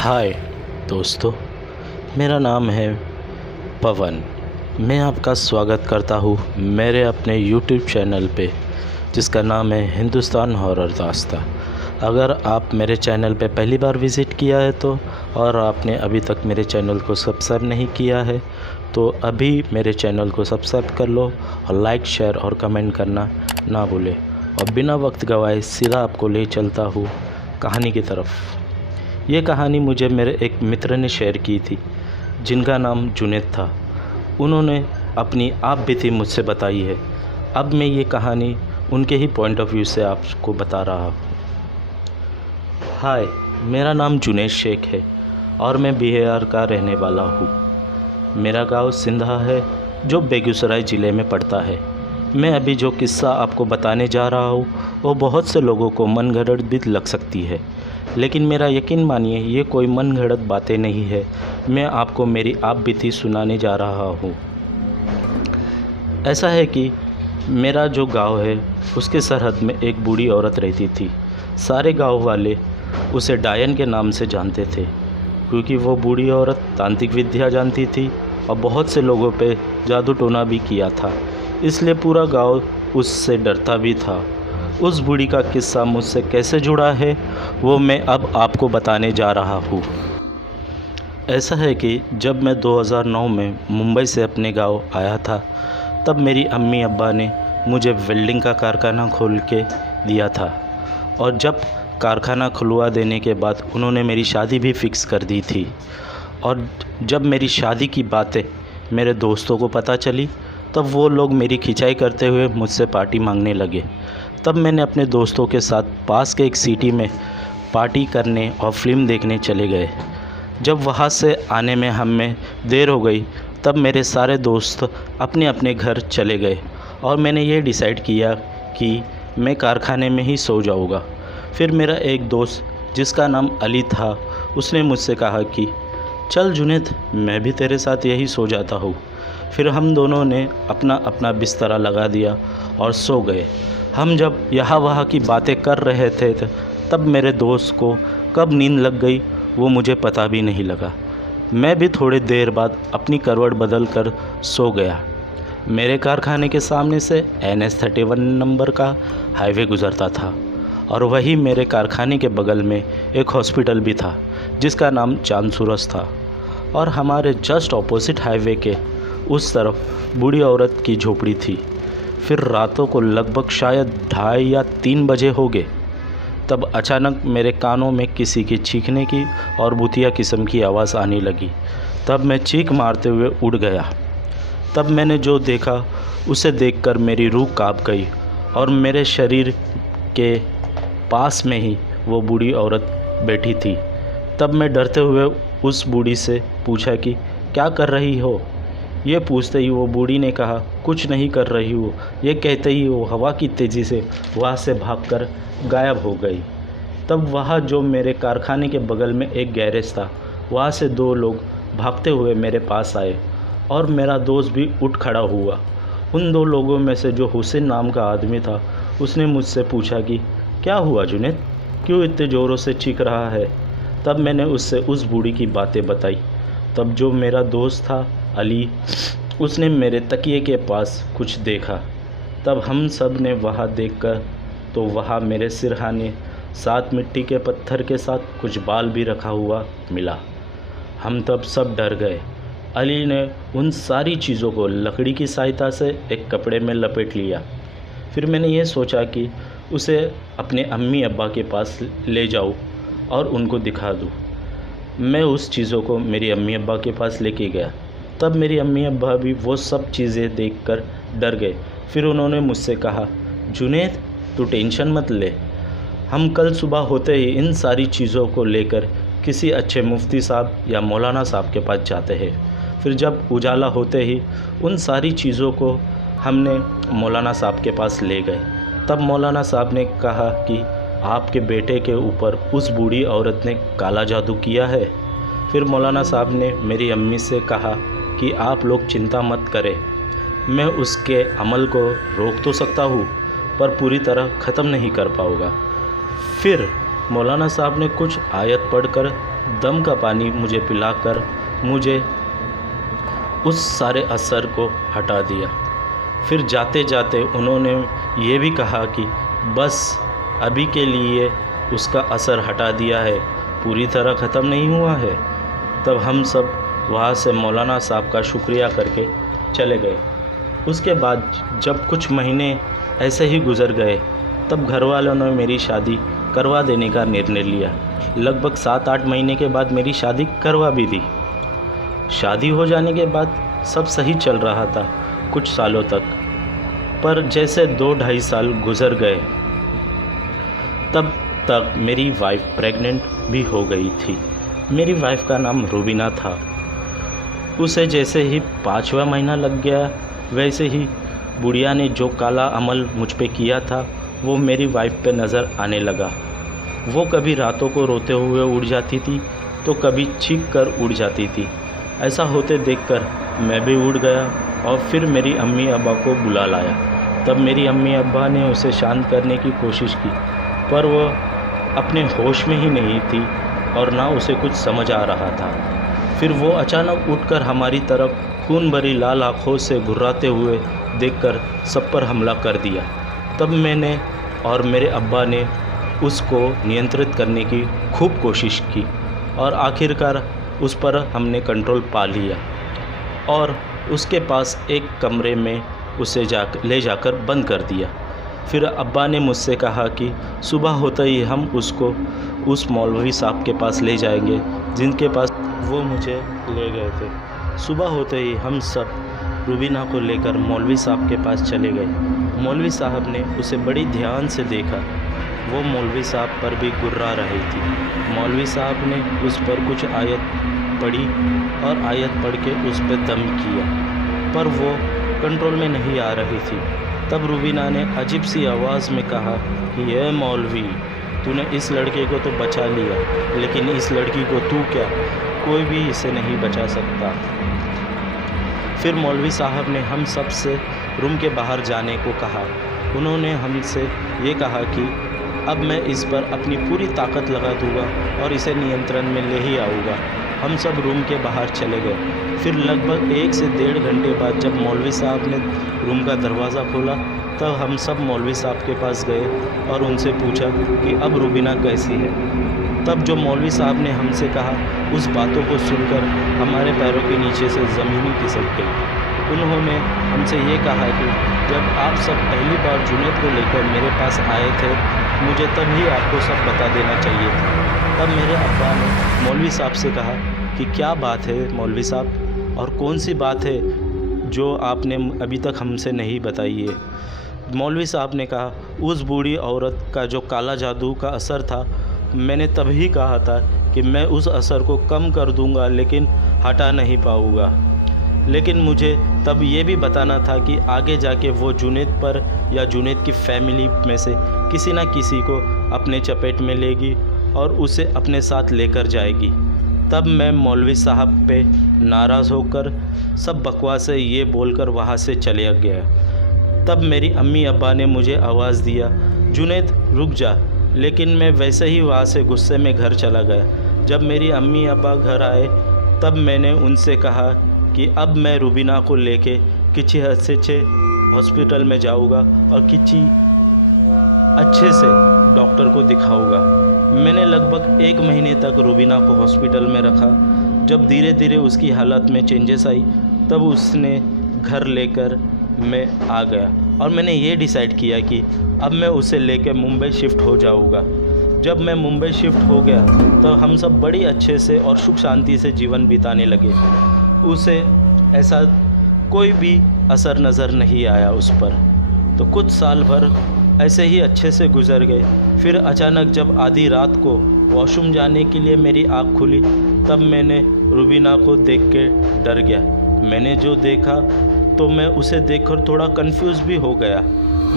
हाय दोस्तों, मेरा नाम है पवन। मैं आपका स्वागत करता हूँ मेरे अपने यूट्यूब चैनल पे, जिसका नाम है हिंदुस्तान हॉरर दास्तां। अगर आप मेरे चैनल पे पहली बार विज़िट किया है तो, और आपने अभी तक मेरे चैनल को सब्सक्राइब नहीं किया है तो अभी मेरे चैनल को सब्सक्राइब कर लो और लाइक, शेयर और कमेंट करना ना भूलें। और बिना वक्त गवाए सीधा आपको ले चलता हूँ कहानी की तरफ। ये कहानी मुझे मेरे एक मित्र ने शेयर की थी, जिनका नाम जुनैद था। उन्होंने अपनी आप बीती मुझसे बताई है। अब मैं ये कहानी उनके ही पॉइंट ऑफ व्यू से आपको बता रहा हूँ। हाय, मेरा नाम जुनैद शेख है और मैं बिहार का रहने वाला हूँ। मेरा गांव सिंधा है, जो बेगूसराय ज़िले में पड़ता है। मैं अभी जो किस्सा आपको बताने जा रहा हूँ वो बहुत से लोगों को मनगढ़ंत भी लग सकती है, लेकिन मेरा यकीन मानिए ये कोई मनगढ़ंत बातें नहीं है। मैं आपको मेरी आप बीती सुनाने जा रहा हूँ। ऐसा है कि मेरा जो गांव है उसके सरहद में एक बूढ़ी औरत रहती थी। सारे गांव वाले उसे डायन के नाम से जानते थे, क्योंकि वो बूढ़ी औरत तांत्रिक विद्या जानती थी और बहुत से लोगों पे जादू टोना भी किया था। इसलिए पूरा गांव उससे डरता भी था। उस बूढ़ी का किस्सा मुझसे कैसे जुड़ा है वो मैं अब आपको बताने जा रहा हूँ। ऐसा है कि जब मैं 2009 में मुंबई से अपने गांव आया था, तब मेरी अम्मी अब्बा ने मुझे वेल्डिंग का कारखाना खोल के दिया था। और जब कारखाना खुलवा देने के बाद उन्होंने मेरी शादी भी फ़िक्स कर दी थी। और जब मेरी शादी की बातें मेरे दोस्तों को पता चली, तब वो लोग मेरी खिंचाई करते हुए मुझसे पार्टी मांगने लगे। तब मैंने अपने दोस्तों के साथ पास के एक सिटी में पार्टी करने और फिल्म देखने चले गए। जब वहाँ से आने में हमें देर हो गई, तब मेरे सारे दोस्त अपने अपने घर चले गए और मैंने ये डिसाइड किया कि मैं कारखाने में ही सो जाऊँगा। फिर मेरा एक दोस्त, जिसका नाम अली था, उसने मुझसे कहा कि चल जुनैद, मैं भी तेरे साथ यही सो जाता हूँ। फिर हम दोनों ने अपना अपना बिस्तरा लगा दिया और सो गए। हम जब यहाँ वहाँ की बातें कर रहे थे तब मेरे दोस्त को कब नींद लग गई वो मुझे पता भी नहीं लगा। मैं भी थोड़ी देर बाद अपनी करवट बदल कर सो गया। मेरे कारखाने के सामने से NH-31 नंबर का हाईवे गुज़रता था और वही मेरे कारखाने के बगल में एक हॉस्पिटल भी था, जिसका नाम चांद सूरज था। और हमारे जस्ट ऑपोजिट हाईवे के उस तरफ बूढ़ी औरत की झोपड़ी थी। फिर रातों को लगभग शायद 2:30 या 3 बजे हो गए, तब अचानक मेरे कानों में किसी की चीखने की और भूतिया किस्म की आवाज़ आने लगी। तब मैं चीख मारते हुए उठ गया। तब मैंने जो देखा उसे देखकर मेरी रूह काँप गई और मेरे शरीर के पास में ही वो बूढ़ी औरत बैठी थी। तब मैं डरते हुए उस बूढ़ी से पूछा कि क्या कर रही हो। ये पूछते ही वो बूढ़ी ने कहा, कुछ नहीं कर रही हो। ये कहते ही वो हवा की तेज़ी से वहाँ से भागकर गायब हो गई। तब वहाँ जो मेरे कारखाने के बगल में एक गैरेज था, वहाँ से 2 लोग भागते हुए मेरे पास आए और मेरा दोस्त भी उठ खड़ा हुआ। उन 2 लोगों में से जो हुसैन नाम का आदमी था, उसने मुझसे पूछा कि क्या हुआ जुनैद, क्यों इतने ज़ोरों से चीख रहा है। तब मैंने उससे उस बूढ़ी की बातें बताई। तब जो मेरा दोस्त था अली, उसने मेरे तकिए के पास कुछ देखा। तब हम सब ने वहाँ देखकर तो वहाँ मेरे सिरहाने 7 मिट्टी के पत्थर के साथ कुछ बाल भी रखा हुआ मिला। हम तब सब डर गए। अली ने उन सारी चीज़ों को लकड़ी की सहायता से एक कपड़े में लपेट लिया। फिर मैंने ये सोचा कि उसे अपने अम्मी अब्बा के पास ले जाऊँ और उनको दिखा दूँ। मैं उस चीज़ों को मेरी अम्मी अब्बा के पास लेके गया। तब मेरी अम्मी अब्बा भी वो सब चीज़ें देखकर डर गए। फिर उन्होंने मुझसे कहा, जुनैद तू टेंशन मत ले, हम कल सुबह होते ही इन सारी चीज़ों को लेकर किसी अच्छे मुफ्ती साहब या मौलाना साहब के पास जाते हैं। फिर जब उजाला होते ही उन सारी चीज़ों को हमने मौलाना साहब के पास ले गए। तब मौलाना साहब ने कहा कि आपके बेटे के ऊपर उस बूढ़ी औरत ने काला जादू किया है। फिर मौलाना साहब ने मेरी अम्मी से कहा कि आप लोग चिंता मत करें, मैं उसके अमल को रोक तो सकता हूँ पर पूरी तरह ख़त्म नहीं कर पाऊँगा। फिर मौलाना साहब ने कुछ आयत पढ़कर दम का पानी मुझे पिलाकर मुझे उस सारे असर को हटा दिया। फिर जाते जाते उन्होंने ये भी कहा कि बस अभी के लिए उसका असर हटा दिया है, पूरी तरह ख़त्म नहीं हुआ है। तब हम सब वहाँ से मौलाना साहब का शुक्रिया करके चले गए। उसके बाद जब कुछ महीने ऐसे ही गुज़र गए, तब घर वालों ने मेरी शादी करवा देने का निर्णय लिया। लगभग 7-8 महीने के बाद मेरी शादी करवा भी दी। शादी हो जाने के बाद सब सही चल रहा था कुछ सालों तक, पर जैसे 2-2.5 साल गुज़र गए तब तक मेरी वाइफ़ प्रेग्नेंट भी हो गई थी। मेरी वाइफ़ का नाम रूबीना था। उसे जैसे ही 5वां महीना लग गया, वैसे ही बुढ़िया ने जो काला अमल मुझ पे किया था वो मेरी वाइफ़ पे नज़र आने लगा। वो कभी रातों को रोते हुए उड़ जाती थी तो कभी चीख कर उड़ जाती थी। ऐसा होते देखकर मैं भी उड़ गया और फिर मेरी अम्मी अब्बा को बुला लाया। तब मेरी अम्मी अब्बा ने उसे शांत करने की कोशिश की, पर वह अपने होश में ही नहीं थी और ना उसे कुछ समझ आ रहा था। फिर वो अचानक उठकर हमारी तरफ खून भरी लाल आँखों से घुर्राते हुए देखकर सब पर हमला कर दिया। तब मैंने और मेरे अब्बा ने उसको नियंत्रित करने की खूब कोशिश की और आखिरकार उस पर हमने कंट्रोल पा लिया और उसके पास एक कमरे में उसे ले जाकर बंद कर दिया। फिर अब्बा ने मुझसे कहा कि सुबह होते ही हम उसको उस मौलवी साहब के पास ले जाएंगे जिनके पास वो मुझे ले गए थे। सुबह होते ही हम सब रूबीना को लेकर मौलवी साहब के पास चले गए। मौलवी साहब ने उसे बड़ी ध्यान से देखा। वो मौलवी साहब पर भी गुर्रा रही थी। मौलवी साहब ने उस पर कुछ आयत पढ़ी और आयत पढ़ के उस पर दम किया, पर वो कंट्रोल में नहीं आ रही थी। तब रूबीना ने अजीब सी आवाज़ में कहा कि ये मौलवी, तूने इस लड़के को तो बचा लिया, लेकिन इस लड़की को तू क्या, कोई भी इसे नहीं बचा सकता। फिर मौलवी साहब ने हम सब से रूम के बाहर जाने को कहा। उन्होंने हमसे ये कहा कि अब मैं इस पर अपनी पूरी ताकत लगा दूंगा और इसे नियंत्रण में ले ही आऊँगा। हम सब रूम के बाहर चले गए। फिर लगभग 1 से 1.5 घंटे बाद जब मौलवी साहब ने रूम का दरवाज़ा खोला, तब हम सब मौलवी साहब के पास गए और उनसे पूछा कि अब रूबीना कैसी है। तब जो मौलवी साहब ने हमसे कहा, उस बातों को सुनकर हमारे पैरों के नीचे से ज़मीन ही खिसक गई। उन्होंने हमसे ये कहा कि जब आप सब पहली बार जुनैद को लेकर मेरे पास आए थे, मुझे तभी आपको सब बता देना चाहिए था। तब मेरे अब्बा ने मौलवी साहब से कहा कि क्या बात है मौलवी साहब, और कौन सी बात है जो आपने अभी तक हमसे नहीं बताई है। मौलवी साहब ने कहा, उस बूढ़ी औरत का जो काला जादू का असर था, मैंने तभी कहा था कि मैं उस असर को कम कर दूंगा, लेकिन हटा नहीं पाऊँगा। लेकिन मुझे तब ये भी बताना था कि आगे जाके वो जुनैद पर या जुनैद की फैमिली में से किसी न किसी को अपने चपेट में लेगी और उसे अपने साथ लेकर जाएगी। तब मैं मौलवी साहब पे नाराज़ होकर सब बकवासें ये बोलकर वहाँ से चले गया। तब मेरी अम्मी अब्बा ने मुझे आवाज़ दिया, जुनैद रुक जा, लेकिन मैं वैसे ही वहाँ से गुस्से में घर चला गया। जब मेरी अम्मी अब्बा घर आए, तब मैंने उनसे कहा कि अब मैं रूबीना को लेके किसी अच्छे हॉस्पिटल में जाऊँगा और किसी अच्छे से डॉक्टर को दिखाऊँगा। मैंने लगभग 1 महीने तक रूबीना को हॉस्पिटल में रखा। जब धीरे धीरे उसकी हालत में चेंजेस आई, तब उसने घर लेकर मैं आ गया और मैंने ये डिसाइड किया कि अब मैं उसे लेकर मुंबई शिफ्ट हो जाऊँगा। जब मैं मुंबई शिफ्ट हो गया तो हम सब बड़ी अच्छे से और सुख शांति से जीवन बिताने लगे। उसे ऐसा कोई भी असर नज़र नहीं आया उस पर। तो कुछ साल भर ऐसे ही अच्छे से गुजर गए। फिर अचानक जब आधी रात को वॉशरूम जाने के लिए मेरी आँख खुली, तब मैंने रूबीना को देख के डर गया। मैंने जो देखा तो मैं उसे देखकर थोड़ा कंफ्यूज भी हो गया।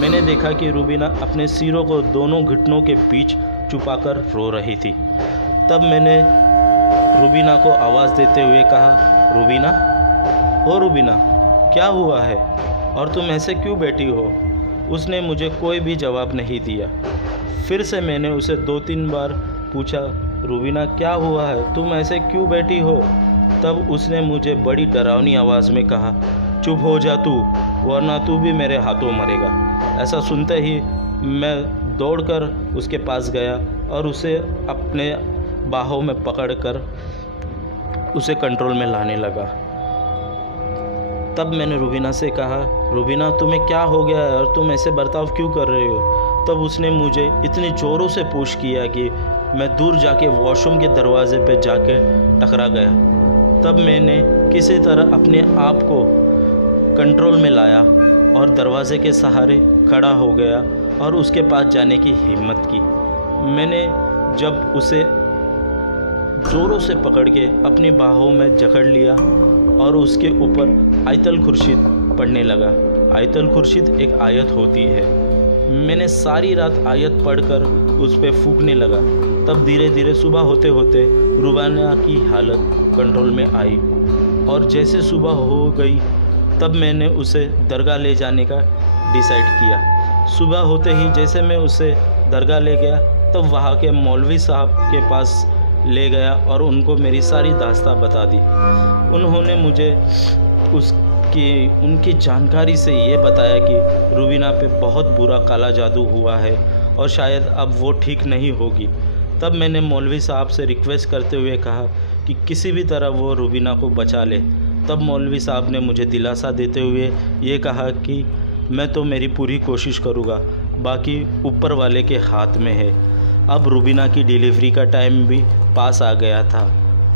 मैंने देखा कि रूबीना अपने सिरों को दोनों घुटनों के बीच छुपाकर रो रही थी। तब मैंने रूबीना को आवाज़ देते हुए कहा, रूबीना, ओ रूबीना, क्या हुआ है और तुम ऐसे क्यों बैठी हो? उसने मुझे कोई भी जवाब नहीं दिया। फिर से मैंने उसे 2-3 बार पूछा रूबीना क्या हुआ है, तुम ऐसे क्यों बैठी हो? तब उसने मुझे बड़ी डरावनी आवाज़ में कहा, चुप हो जा तू, वरना तू भी मेरे हाथों मरेगा। ऐसा सुनते ही मैं दौड़कर उसके पास गया और उसे अपने बाहों में पकड़कर उसे कंट्रोल में लाने लगा। तब मैंने रूबीना से कहा, रूबीना तुम्हें क्या हो गया है और तुम ऐसे बर्ताव क्यों कर रहे हो? तब उसने मुझे इतनी ज़ोरों से पुश किया कि मैं दूर जाके वॉशरूम के दरवाजे पे जाके टकरा गया। तब मैंने किसी तरह अपने आप को कंट्रोल में लाया और दरवाजे के सहारे खड़ा हो गया और उसके पास जाने की हिम्मत की। मैंने जब उसे ज़ोरों से पकड़ के अपनी बाहों में जकड़ लिया और उसके ऊपर आयतल खुर्शीद पढ़ने लगा। आयतल खुर्शीद एक आयत होती है। मैंने सारी रात आयत पढ़कर उस पर फूंकने लगा। तब धीरे धीरे सुबह होते होते रूबीना की हालत कंट्रोल में आई और जैसे सुबह हो गई तब मैंने उसे दरगाह ले जाने का डिसाइड किया। सुबह होते ही जैसे मैं उसे दरगाह ले गया तब वहाँ के मौलवी साहब के पास ले गया और उनको मेरी सारी दास्तां बता दी। उन्होंने मुझे उनकी जानकारी से ये बताया कि रूबीना पे बहुत बुरा काला जादू हुआ है और शायद अब वो ठीक नहीं होगी। तब मैंने मौलवी साहब से रिक्वेस्ट करते हुए कहा कि किसी भी तरह वो रूबीना को बचा ले। तब मौलवी साहब ने मुझे दिलासा देते हुए ये कहा कि मैं तो मेरी पूरी कोशिश करूँगा, बाकी ऊपर वाले के हाथ में है। अब रूबीना की डिलीवरी का टाइम भी पास आ गया था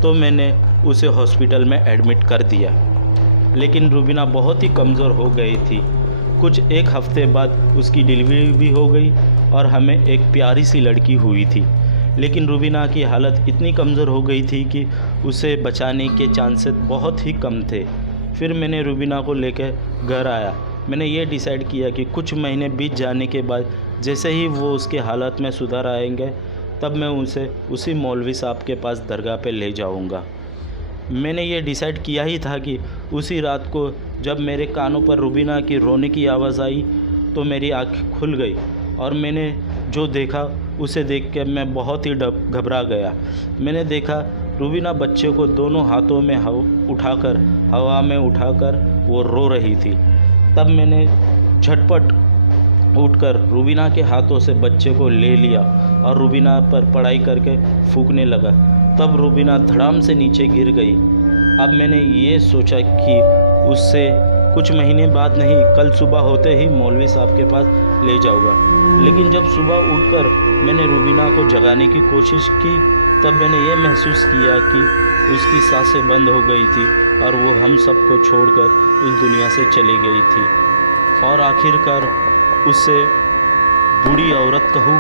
तो मैंने उसे हॉस्पिटल में एडमिट कर दिया। लेकिन रूबीना बहुत ही कमज़ोर हो गई थी। कुछ एक हफ्ते बाद उसकी डिलीवरी भी हो गई और हमें एक प्यारी सी लड़की हुई थी। लेकिन रूबीना की हालत इतनी कमज़ोर हो गई थी कि उसे बचाने के चांसेस बहुत ही कम थे। फिर मैंने रूबीना को लेकर घर आया। मैंने ये डिसाइड किया कि कुछ महीने बीत जाने के बाद जैसे ही वो उसके हालत में सुधार आएंगे तब मैं उसे उसी मौलवी साहब के पास दरगाह पे ले जाऊंगा। मैंने ये डिसाइड किया ही था कि उसी रात को जब मेरे कानों पर रूबीना की रोने की आवाज़ आई तो मेरी आँख खुल गई और मैंने जो देखा उसे देख के मैं बहुत ही घबरा गया। मैंने देखा रूबीना बच्चे को दोनों हाथों में हवा में उठाकर वो रो रही थी। तब मैंने झटपट उठकर रूबीना के हाथों से बच्चे को ले लिया और रूबीना पर पढ़ाई करके फूंकने लगा। तब रूबीना धड़ाम से नीचे गिर गई। अब मैंने ये सोचा कि उससे कुछ महीने बाद नहीं, कल सुबह होते ही मौलवी साहब के पास ले जाऊंगा। लेकिन जब सुबह उठकर मैंने रूबीना को जगाने की कोशिश की तब मैंने ये महसूस किया कि उसकी सांसें बंद हो गई थी और वो हम सबको छोड़कर इस दुनिया से चली गई थी। और आखिरकार उसे बूढ़ी औरत कहूँ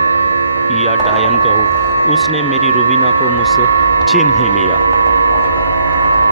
या डायन कहूँ, उसने मेरी रूबीना को मुझसे छीन ही लिया।